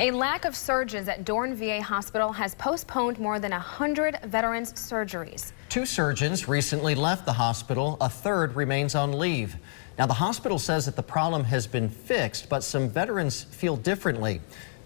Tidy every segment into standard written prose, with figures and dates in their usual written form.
A lack of surgeons at Dorn VA Hospital has postponed more than 100 veterans' surgeries. 2 surgeons recently left the hospital. A third remains on leave. Now, the hospital says that the problem has been fixed, but some veterans feel differently.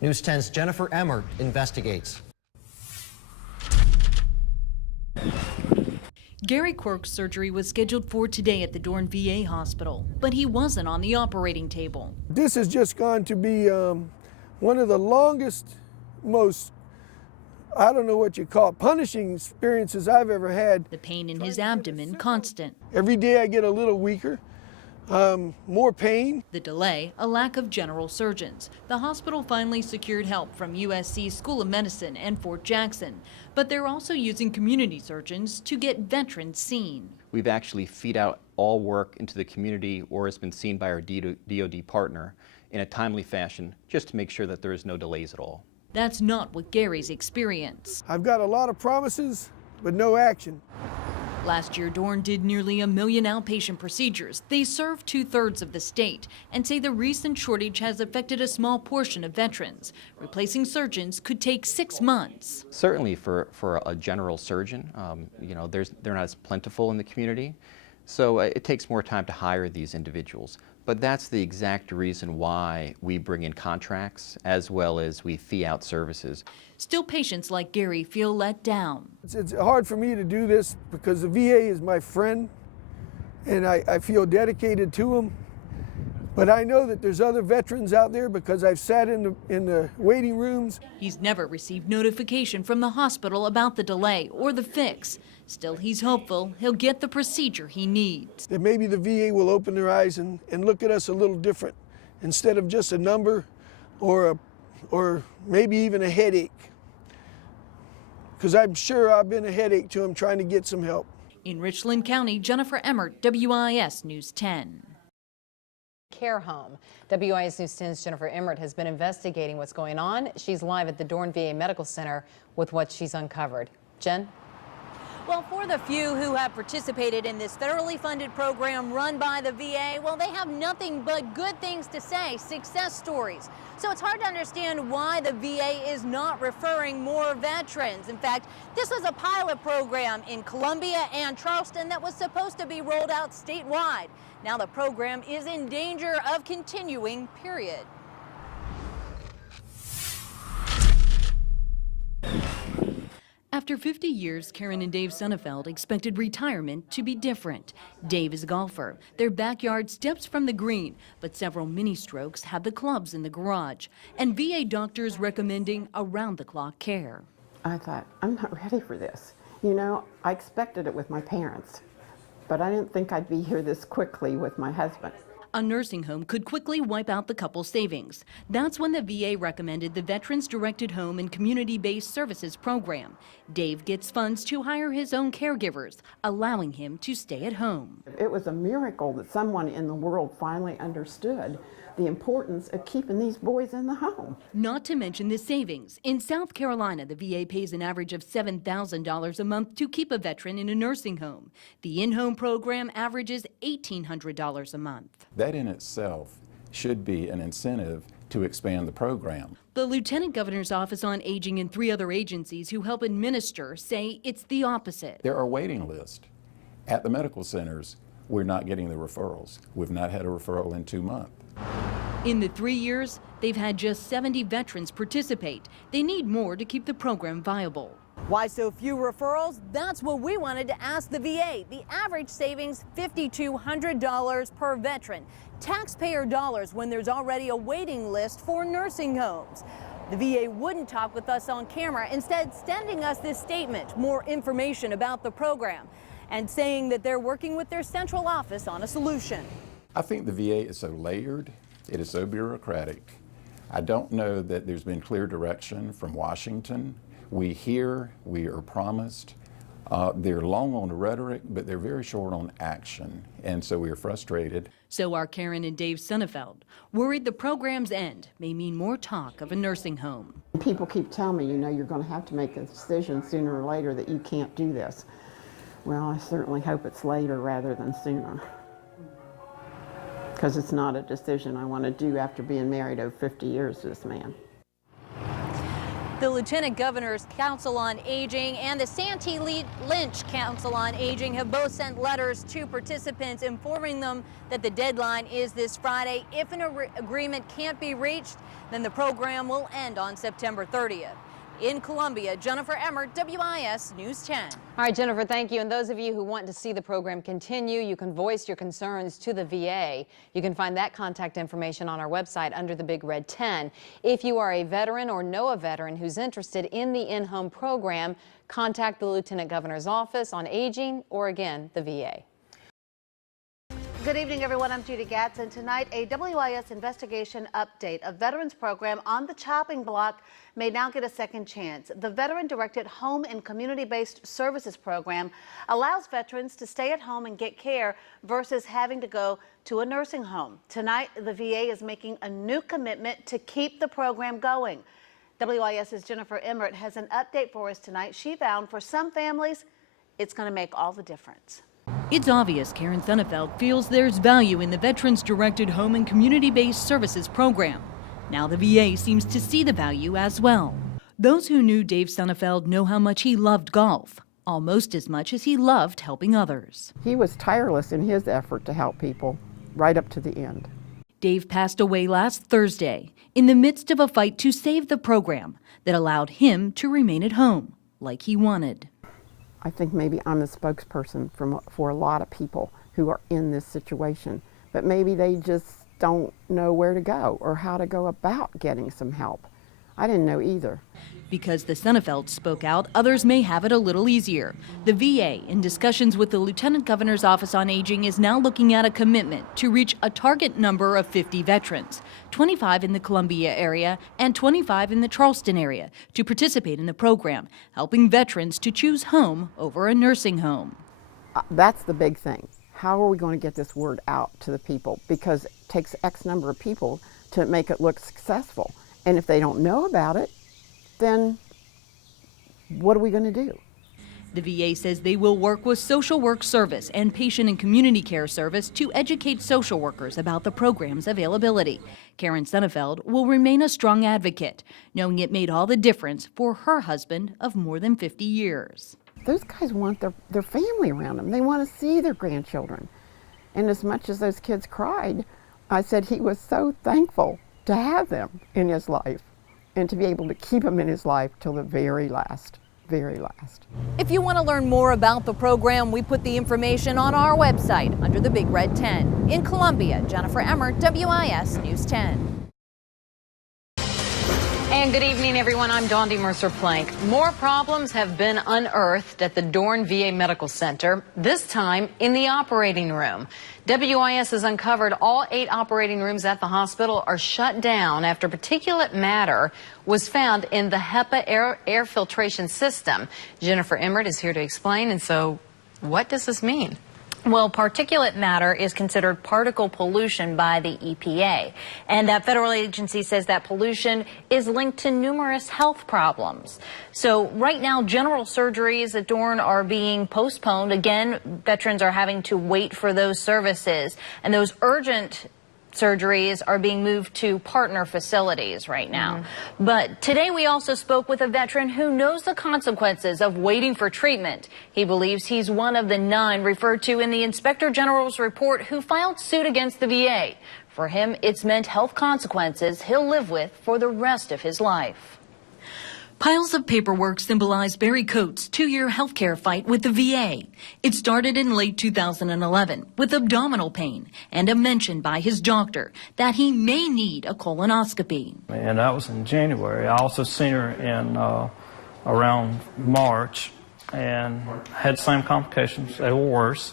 News 10's Jennifer Emmert investigates. Gary Quirk's surgery was scheduled for today at the Dorn VA Hospital, but he wasn't on the operating table. This has just gone to be one of the longest, most, I don't know what you call it, punishing experiences I've ever had. The pain in his abdomen constant. Every day I get a little weaker, more pain. The delay, a lack of general surgeons. The hospital finally secured help from USC School of Medicine and Fort Jackson, but they're also using community surgeons to get veterans seen. We've actually feed out all work into the community or has been seen by our DoD partner in a timely fashion, just to make sure that there is no delays at all. That's not what Gary's experienced. I've got a lot of promises, but no action. Last year, Dorn did nearly 1 million outpatient procedures. They serve 2/3 of the state and say the recent shortage has affected a small portion of veterans. Replacing surgeons could take 6 months. Certainly for a general surgeon, they're not as plentiful in the community, so it takes more time to hire these individuals. But that's the exact reason why we bring in contracts as well as we fee out services. Still, patients like Gary feel let down. It's hard for me to do this because the VA is my friend and I feel dedicated to him. But I know that there's other veterans out there because I've sat in the waiting rooms. He's never received notification from the hospital about the delay or the fix. Still, he's hopeful he'll get the procedure he needs. That maybe the VA will open their eyes and look at us a little different instead of just a number or maybe even a headache. Because I'm sure I've been a headache to him trying to get some help. In Richland County, Jennifer Emmert, WIS News 10. Care home. WIS News 10's Jennifer Emmert has been investigating what's going on. She's live at the Dorn VA Medical Center with what she's uncovered. Jen? Well, for the few who have participated in this federally funded program run by the VA, well, they have nothing but good things to say, success stories. So it's hard to understand why the VA is not referring more veterans. In fact, this was a pilot program in Columbia and Charleston that was supposed to be rolled out statewide. Now the program is in danger of continuing, period. After 50 years, Karen and Dave Sonnefeld expected retirement to be different. Dave is a golfer. Their backyard steps from the green, but several mini strokes have the clubs in the garage. And VA doctors recommending around-the-clock care. I thought, I'm not ready for this. You know, I expected it with my parents, but I didn't think I'd be here this quickly with my husband. A nursing home could quickly wipe out the couple's savings. That's when the VA recommended the Veterans Directed Home and Community-Based Services program. Dave gets funds to hire his own caregivers, allowing him to stay at home. It was a miracle that someone in the world finally understood the importance of keeping these boys in the home. Not to mention the savings. In South Carolina, the VA pays an average of $7,000 a month to keep a veteran in a nursing home. The in-home program averages $1,800 a month. That in itself should be an incentive to expand the program. The Lieutenant Governor's Office on Aging and 3 other agencies who help administer say it's the opposite. There are waiting lists. At the medical centers, we're not getting the referrals. We've not had a referral in 2 months. In the 3 years, they've had just 70 veterans participate. They need more to keep the program viable. Why so few referrals? That's what we wanted to ask the VA. The average savings, $5,200 per veteran. Taxpayer dollars when there's already a waiting list for nursing homes. The VA wouldn't talk with us on camera, instead sending us this statement, more information about the program, and saying that they're working with their central office on a solution. I think the VA is so layered, it is so bureaucratic. I don't know that there's been clear direction from Washington. We hear, we are promised. They're long on the rhetoric, but they're very short on action, and so we are frustrated. So are Karen and Dave Sonnefeld, worried the program's end may mean more talk of a nursing home. People keep telling me, you know, you're going to have to make a decision sooner or later that you can't do this. Well, I certainly hope it's later rather than sooner, because it's not a decision I want to do after being married over 50 years to this man. The Lieutenant Governor's Council on Aging and the Santee Lynch Council on Aging have both sent letters to participants informing them that the deadline is this Friday. If an agreement can't be reached, then the program will end on September 30th. In Columbia, Jennifer Emmert, WIS News 10. All right, Jennifer, thank you. And those of you who want to see the program continue, you can voice your concerns to the VA. You can find that contact information on our website under the big red 10. If you are a veteran or know a veteran who's interested in the in-home program, contact the Lieutenant Governor's Office on Aging or, again, the VA. Good evening, everyone. I'm Judy Gatz, and tonight a WIS investigation update. A veterans program on the chopping block may now get a second chance. The veteran-directed home and community-based services program allows veterans to stay at home and get care versus having to go to a nursing home. Tonight, the VA is making a new commitment to keep the program going. WIS's Jennifer Emmert has an update for us tonight. She found for some families, it's going to make all the difference. It's obvious Karen Sonnefeld feels there's value in the Veterans-Directed Home and Community-Based Services program. Now the VA seems to see the value as well. Those who knew Dave Sonnefeld know how much he loved golf, almost as much as he loved helping others. He was tireless in his effort to help people right up to the end. Dave passed away last Thursday in the midst of a fight to save the program that allowed him to remain at home like he wanted. I think maybe I'm the spokesperson for a lot of people who are in this situation, but maybe they just don't know where to go or how to go about getting some help. I didn't know either. Because the Sonnefelds spoke out, others may have it a little easier. The VA, in discussions with the Lieutenant Governor's Office on Aging, is now looking at a commitment to reach a target number of 50 veterans, 25 in the Columbia area and 25 in the Charleston area, to participate in the program, helping veterans to choose home over a nursing home. That's the big thing. How are we going to get this word out to the people? Because it takes X number of people to make it look successful. And if they don't know about it, then what are we going to do? The VA says they will work with Social Work Service and Patient and Community Care Service to educate social workers about the program's availability. Karen Sonnefeld will remain a strong advocate, knowing it made all the difference for her husband of more than 50 years. Those guys want their family around them. They want to see their grandchildren. And as much as those kids cried, I said he was so thankful to have them in his life and to be able to keep them in his life till the very last, very last. If you want to learn more about the program, we put the information on our website under the big red 10. In Columbia, Jennifer Emmert, WIS News 10. And good evening, everyone. I'm Dondi Mercer-Plank. More problems have been unearthed at the Dorn VA Medical Center, this time in the operating room. WIS has uncovered all 8 operating rooms at the hospital are shut down after particulate matter was found in the HEPA air filtration system. Jennifer Emmert is here to explain. And so what does this mean? Well, particulate matter is considered particle pollution by the EPA, and that federal agency says that pollution is linked to numerous health problems. So right now, general surgeries at Dorn are being postponed. Again, veterans are having to wait for those services, and those urgent surgeries are being moved to partner facilities right now. But today we also spoke with a veteran who knows the consequences of waiting for treatment. He believes he's one of the 9 referred to in the Inspector General's report who filed suit against the VA. For him, it's meant health consequences he'll live with for the rest of his life. Piles of paperwork symbolize Barry Coates' 2-year healthcare fight with the VA. It started in late 2011 with abdominal pain and a mention by his doctor that he may need a colonoscopy. And that was in January. I also seen her in around March and had the same complications. They were worse.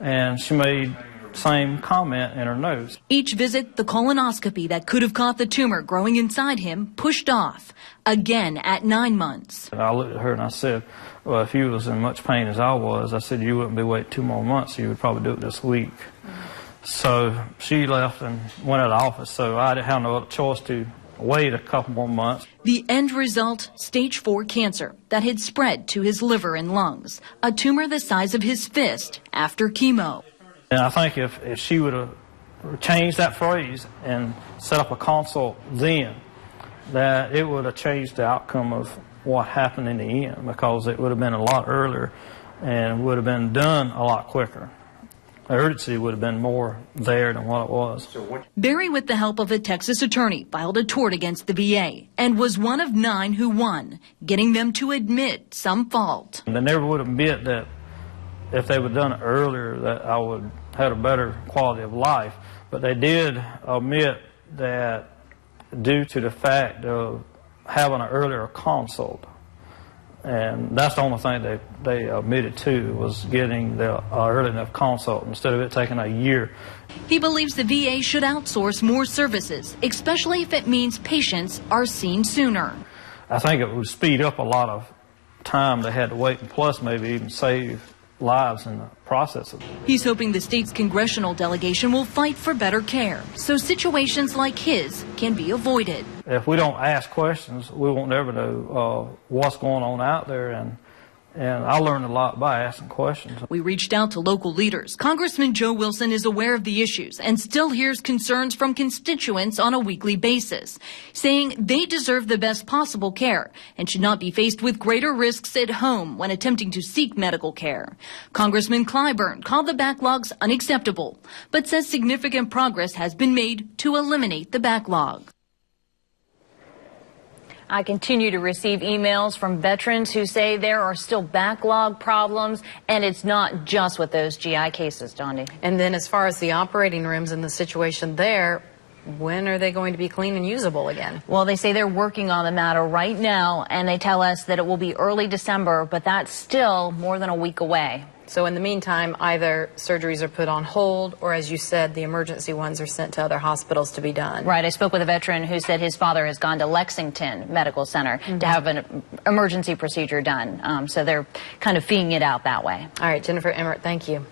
And she made same comment in her notes. Each visit, the colonoscopy that could have caught the tumor growing inside him pushed off, again at 9 months. I looked at her and I said, well, if you was in much pain as I was, I said, you wouldn't be waiting 2 more months. You would probably do it this week. So she left and went out of the office, so I didn't have no other choice to wait a couple more months. The end result, stage 4 cancer that had spread to his liver and lungs, a tumor the size of his fist after chemo. And I think if she would have changed that phrase and set up a consult then, that it would have changed the outcome of what happened in the end, because it would have been a lot earlier and would have been done a lot quicker. The urgency would have been more there than what it was. Barry, with the help of a Texas attorney, filed a tort against the VA and was one of 9 who won, getting them to admit some fault. They never would admit that if they would have done it earlier that I would have had a better quality of life, but they did admit that due to the fact of having an earlier consult. And that's the only thing they admitted to, was getting the early enough consult instead of it taking a year. He believes the VA should outsource more services, especially if it means patients are seen sooner. I think it would speed up a lot of time they had to wait, and plus maybe even save lives in the process of it. He's hoping the state's congressional delegation will fight for better care so situations like his can be avoided. If we don't ask questions, we won't ever know what's going on out there, and I learned a lot by asking questions. We reached out to local leaders. Congressman Joe Wilson is aware of the issues and still hears concerns from constituents on a weekly basis, saying they deserve the best possible care and should not be faced with greater risks at home when attempting to seek medical care. Congressman Clyburn called the backlogs unacceptable, but says significant progress has been made to eliminate the backlog. I continue to receive emails from veterans who say there are still backlog problems, and it's not just with those GI cases, Dondi. And then as far as the operating rooms and the situation there, when are they going to be clean and usable again? Well, they say they're working on the matter right now, and they tell us that it will be early December, but that's still more than a week away. So in the meantime, either surgeries are put on hold, or as you said, the emergency ones are sent to other hospitals to be done. Right. I spoke with a veteran who said his father has gone to Lexington Medical Center to have an emergency procedure done. So they're kind of feeing it out that way. All right, Jennifer Emmert, thank you.